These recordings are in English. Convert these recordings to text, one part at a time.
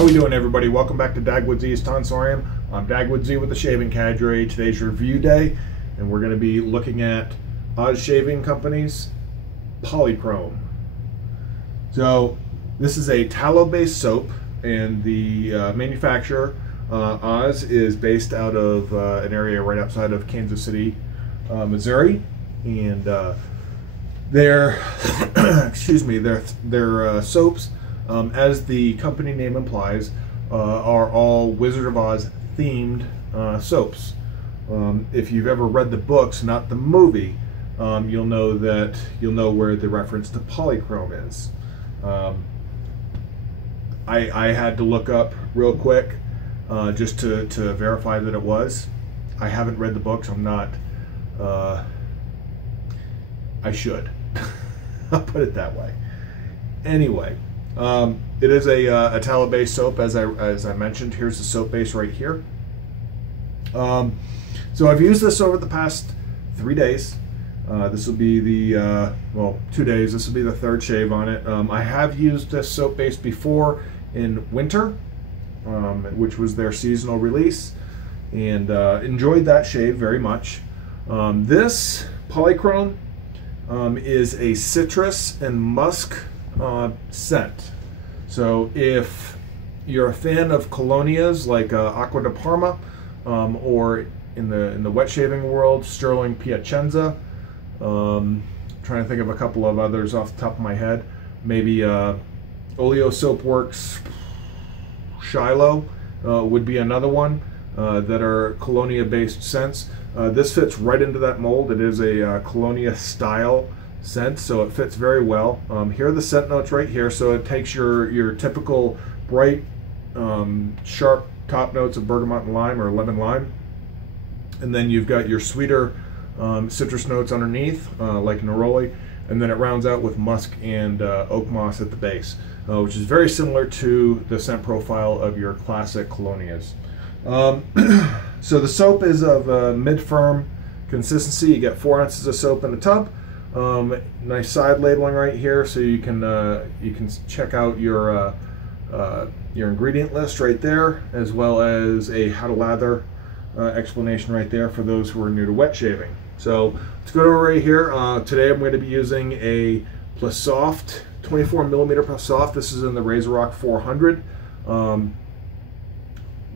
How we doing, everybody? Welcome back to Dagwoodz's Tonsorium. I'm Dagwoodz with the Shaving Cadre. Today's review day, and we're going to be looking at Oz Shaving Company's Polychrome. So this is a tallow-based soap, and the manufacturer, Oz, is based out of an area right outside of Kansas City, Missouri, and their excuse me, their soaps, as the company name implies, are all Wizard of Oz themed soaps. If you've ever read the books, not the movie, you'll know where the reference to polychrome is. I had to look up real quick just to verify that it was. I haven't read the books. I'm not. I should. I'll put it that way. Anyway. It is a tallow-based soap, as I mentioned. Here's the soap base right here. So I've used this over the past 3 days. This will be the, well, 2 days. This will be the third shave on it. I have used this soap base before in winter, which was their seasonal release, and enjoyed that shave very much. This Polychrome is a citrus and musk scent. So if you're a fan of colonias like Acqua di Parma, or in the wet shaving world, Stirling, Piacenza, trying to think of a couple of others off the top of my head, maybe Oleo Soapworks, Shiloh would be another one that are colonia based scents. This fits right into that mold. It is a colonia style scent, so it fits very well. Here are the scent notes right here. So it takes your typical bright, sharp top notes of bergamot and lime, or lemon lime, and then you've got your sweeter citrus notes underneath, like neroli, and then it rounds out with musk and oak moss at the base, which is very similar to the scent profile of your classic colonias. So the soap is of mid-firm consistency. You get 4 ounces of soap in a tub. Nice side labeling right here, so you can check out your ingredient list right there, as well as a how to lather explanation right there for those who are new to wet shaving. So let's go over right here. Today I'm going to be using a plissoft 24mm plissoft. This is in the Razorock 400.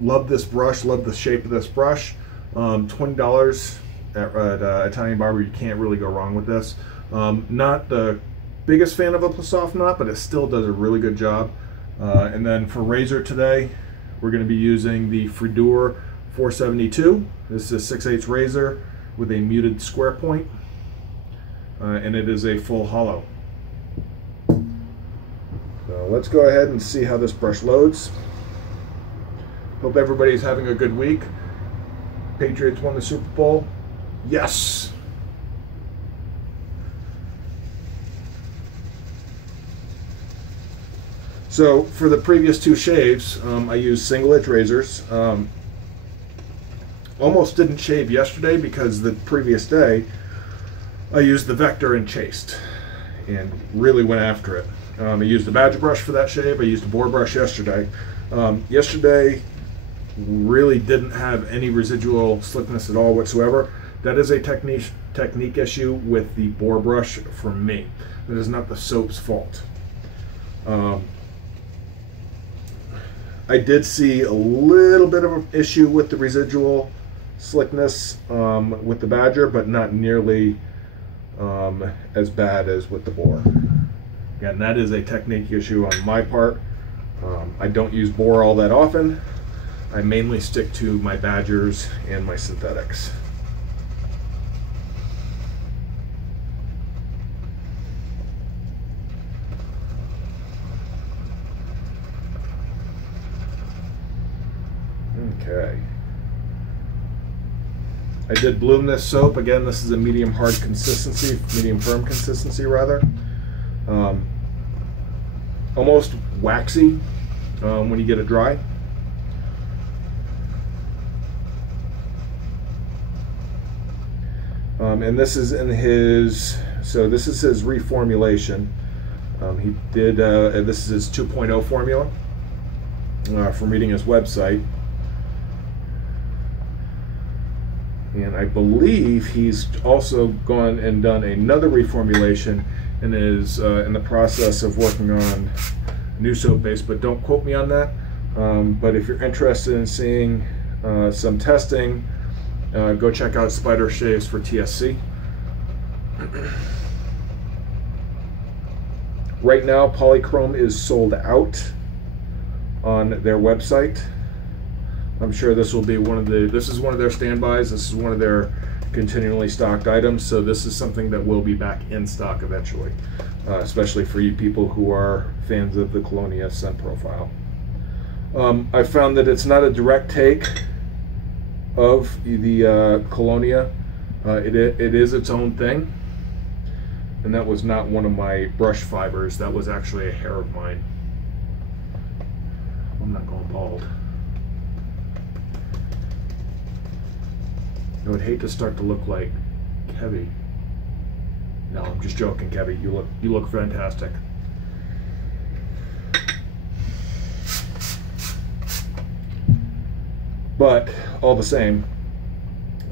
Love this brush. Love the shape of this brush. $20 at Italian Barber. You can't really go wrong with this. Not the biggest fan of a plissoft knot, but it still does a really good job. And then for razor today, we're going to be using the Friodur 472. This is a 6/8 razor with a muted square point, and it is a full hollow. So let's go ahead and see how this brush loads. Hope everybody's having a good week. Patriots won the Super Bowl. Yes! So for the previous 2 shaves, I used single edge razors. Almost didn't shave yesterday because the previous day I used the Vector and chased and really went after it. I used a badger brush for that shave. I used a boar brush yesterday. Yesterday really didn't have any residual slickness at all whatsoever. That is a technique issue with the boar brush for me. That is not the soap's fault. I did see a little bit of an issue with the residual slickness with the badger, but not nearly as bad as with the boar. Again, that is a technique issue on my part. I don't use boar all that often. I mainly stick to my badgers and my synthetics. Okay. I did bloom this soap. Again, this is a medium hard consistency, medium firm consistency rather. Almost waxy when you get it dry. And this is in his, so this is his reformulation. He did, this is his 2.0 formula. from reading his website. And I believe he's also gone and done another reformulation and is in the process of working on a new soap base, but don't quote me on that. But if you're interested in seeing some testing, go check out Spider Shaves for TSC. Right now, Polychrome is sold out on their website. I'm sure this will be this is one of their standbys. This is one of their continually stocked items. So this is something that will be back in stock eventually, especially for you people who are fans of the Colonia scent profile. I found that it's not a direct take of the Colonia. It is its own thing. And that was not one of my brush fibers. That was actually a hair of mine. I'm not going bald. I would hate to start to look like Kevy. No, I'm just joking, Kevy. You look fantastic. But all the same,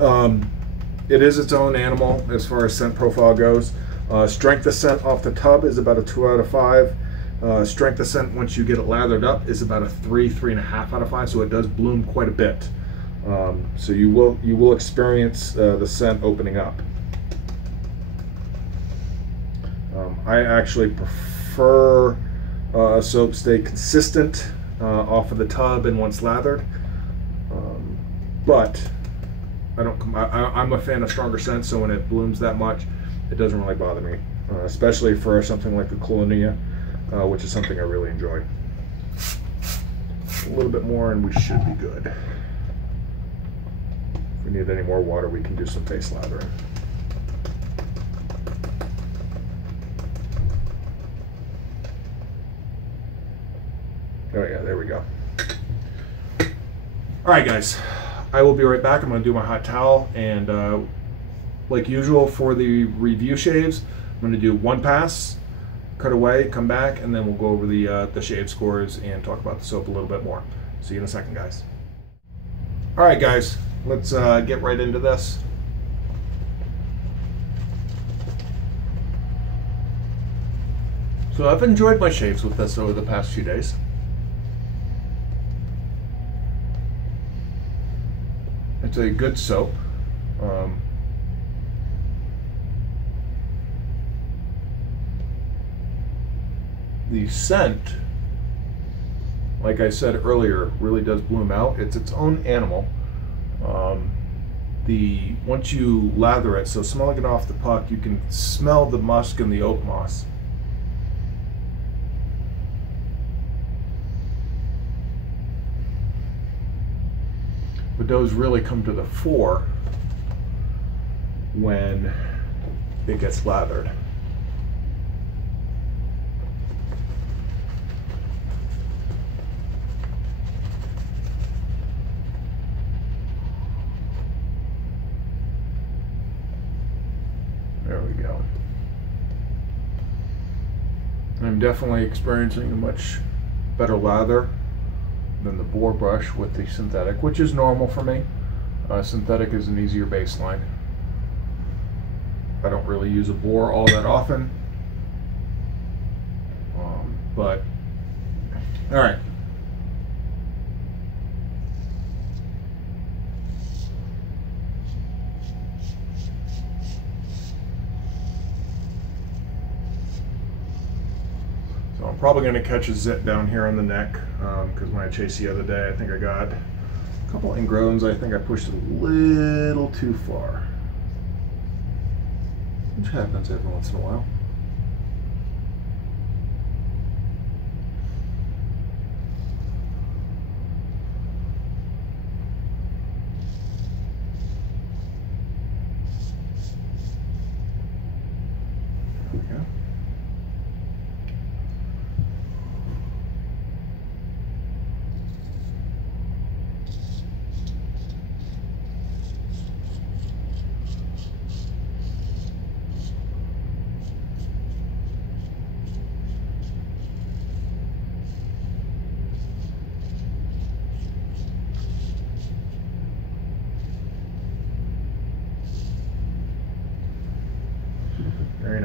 it is its own animal as far as scent profile goes. Strength of scent off the tub is about a 2 out of 5. Strength of scent once you get it lathered up is about a 3.5 out of 5. So it does bloom quite a bit. So you will experience the scent opening up. I actually prefer soap stay consistent off of the tub and once lathered, but I'm a fan of stronger scents. So when it blooms that much, it doesn't really bother me, especially for something like the Colonia, which is something I really enjoy. A little bit more and we should be good. If we need any more water, we can do some face lathering. Oh yeah, there we go. All right, guys, I will be right back. I'm going to do my hot towel, and like usual for the review shaves, I'm going to do one pass, cut away, come back, and then we'll go over the shave scores and talk about the soap a little bit more. See you in a second, guys. All right, guys. Let's get right into this. So I've enjoyed my shaves with this over the past few days. It's a good soap. The scent, like I said earlier, really does bloom out. It's its own animal. Once you lather it, so smelling it off the puck, you can smell the musk and the oak moss. But those really come to the fore when it gets lathered. There we go. I'm definitely experiencing a much better lather than the boar brush with the synthetic, which is normal for me. Synthetic is an easier baseline. I don't really use a boar all that often, but all right. So I'm probably going to catch a zit down here on the neck, because when I chased the other day, I think I got a couple ingrowns. I think I pushed a little too far, which happens every once in a while. There we go.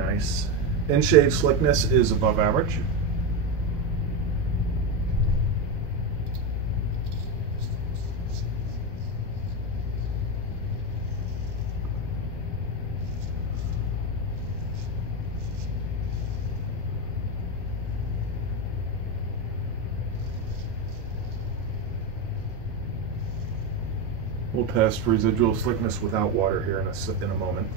nice. In-shave slickness is above average. We'll test residual slickness without water here in a moment.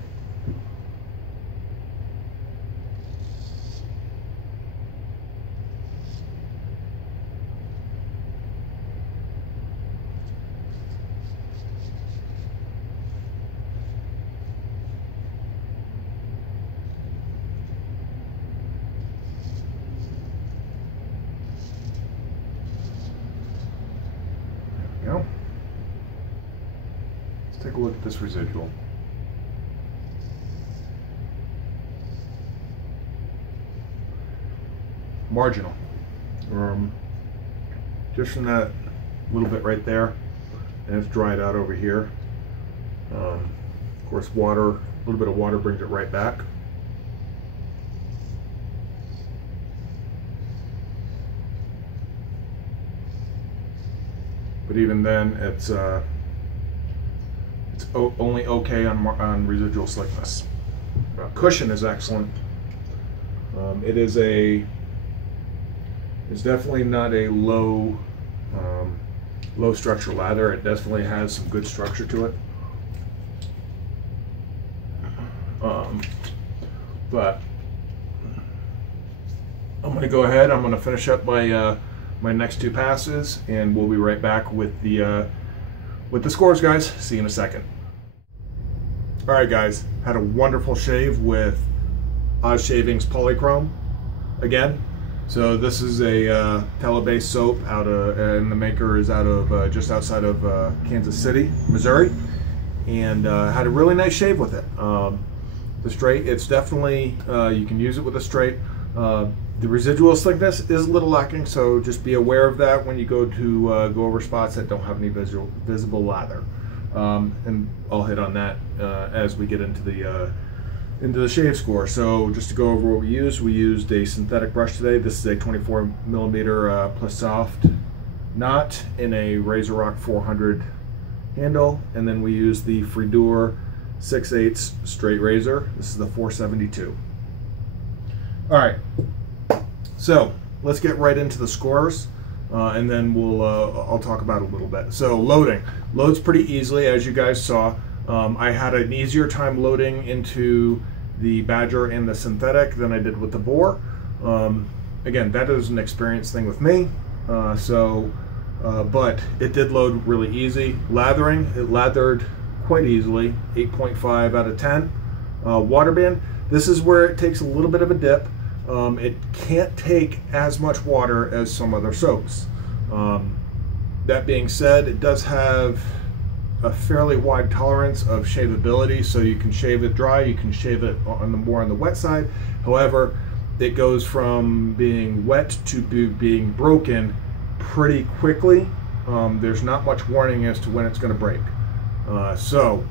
There we go. Take a look at this residual. Marginal. Just from that little bit right there, and it's dried out over here. Of course, water, a little bit of water brings it right back. But even then, it's only okay on residual slickness. Cushion is excellent. It's definitely not a low structure lather. It definitely has some good structure to it. But I'm going to go ahead. I'm going to finish up my my next two passes, and we'll be right back with the scores, guys. See you in a second. All right, guys, had a wonderful shave with Oz Shaving's Polychrome again. So this is a tallow-based soap and the maker is out of just outside of Kansas City, Missouri, and had a really nice shave with it. The straight, it's definitely you can use it with a straight. The residual slickness is a little lacking, so just be aware of that when you go to go over spots that don't have any visible lather. And I'll hit on that as we get into the shave score. So just to go over what we used a synthetic brush today. This is a 24 millimeter plissoft knot in a Razorock 400 handle, and then we use the Friodur 6/8 straight razor. This is the 472. All right, so let's get right into the scores. And then I'll talk about it a little bit. So loads pretty easily, as you guys saw. I had an easier time loading into the Badger and the synthetic than I did with the boar. Again, that is an experience thing with me. But it did load really easy. Lathering, it lathered quite easily, 8.5 out of 10. Water band, this is where it takes a little bit of a dip. It can't take as much water as some other soaps. That being said, it does have a fairly wide tolerance of shaveability, so you can shave it dry, you can shave it more on the wet side. However, it goes from being wet to being broken pretty quickly. There's not much warning as to when it's going to break. So,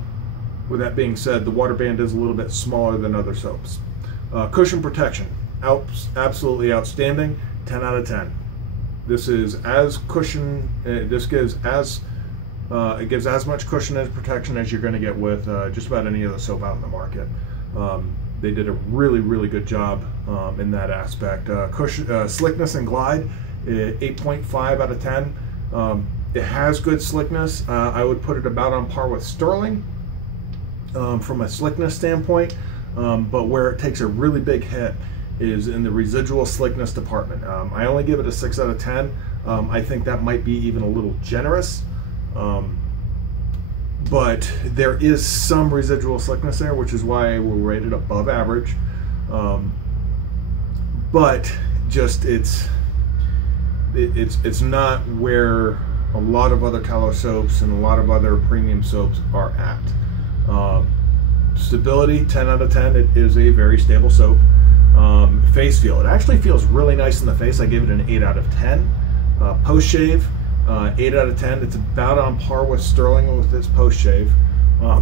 with that being said, the water band is a little bit smaller than other soaps. Cushion protection. Absolutely outstanding, 10 out of 10. This is as cushion, this gives as it gives as much cushion and protection as you're going to get with just about any other soap out in the market. They did a really good job in that aspect. Slickness and glide, 8.5 out of 10. It has good slickness. I would put it about on par with Stirling from a slickness standpoint, but where it takes a really big hit is in the residual slickness department. I only give it a 6 out of 10. I think that might be even a little generous, but there is some residual slickness there, which is why I will rate it above average. But just it's not where a lot of other tallow soaps and a lot of other premium soaps are at. Stability, 10 out of 10. It is a very stable soap. Face feel, it actually feels really nice in the face. I gave it an 8 out of 10. Post shave, 8 out of 10. It's about on par with Stirling with its post shave.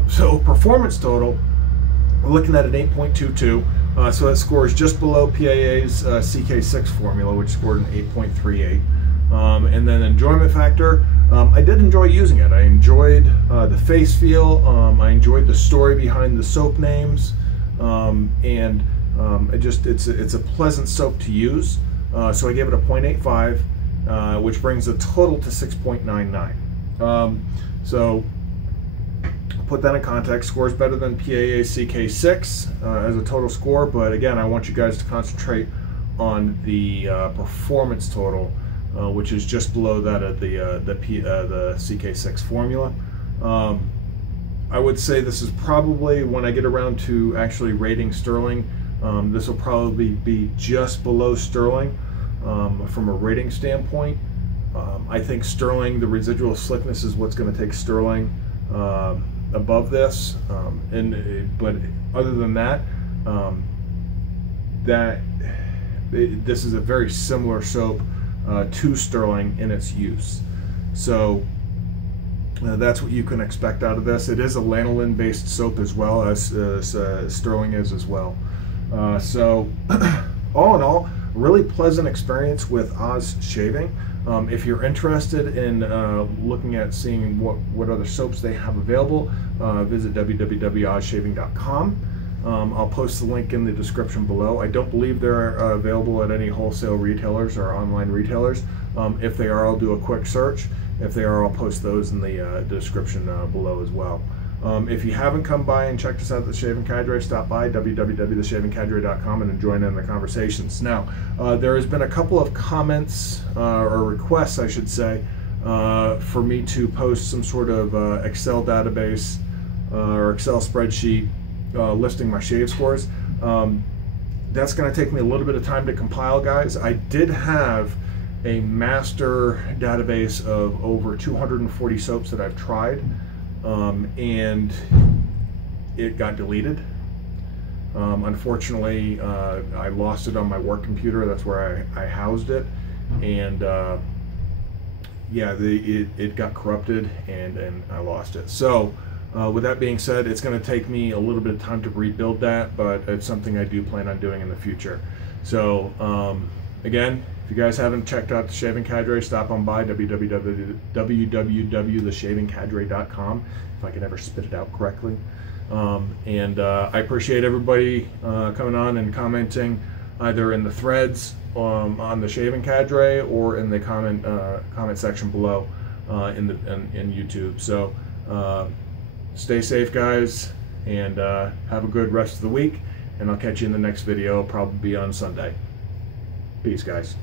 So performance total, we're looking at an 8.22. So that scores just below PAA's CK6 formula, which scored an 8.38. And then enjoyment factor, I did enjoy using it. I enjoyed the face feel. I enjoyed the story behind the soap names, and it's a pleasant soap to use. So I gave it a 0.85, which brings the total to 6.99. So put that in context, scores better than PAA CK6 as a total score, but again, I want you guys to concentrate on the performance total, which is just below that of the CK6 formula. I would say this is probably, when I get around to actually rating Stirling, this will probably be just below Stirling from a rating standpoint. I think Stirling, the residual slickness is what's going to take Stirling above this, but other than that, this is a very similar soap to Stirling in its use. So that's what you can expect out of this. It is a lanolin based soap as well as Stirling is as well. So all in all, really pleasant experience with Oz Shaving. If you're interested in looking at seeing what other soaps they have available, visit www.ozshaving.com. I'll post the link in the description below. I don't believe they're available at any wholesale retailers or online retailers. If they are, I'll do a quick search. If they are, I'll post those in the description below as well. If you haven't come by and checked us out at the Shaving Cadre, stop by www.theshavingcadre.com and join in the conversations. Now, there has been a couple of comments or requests, I should say, for me to post some sort of Excel database or Excel spreadsheet listing my shave scores. That's going to take me a little bit of time to compile, guys. I did have a master database of over 240 soaps that I've tried, and it got deleted. Unfortunately, I lost it on my work computer. That's where I housed it, and yeah, it got corrupted, and I lost it. So with that being said, it's going to take me a little bit of time to rebuild that, but it's something I do plan on doing in the future. So again, if you guys haven't checked out the Shaving Cadre, stop on by www.theshavingcadre.com, if I can ever spit it out correctly. And I appreciate everybody coming on and commenting either in the threads on the Shaving Cadre or in the comment section below in YouTube. So stay safe, guys, and have a good rest of the week, and I'll catch you in the next video. It'll probably be on Sunday. Peace, guys.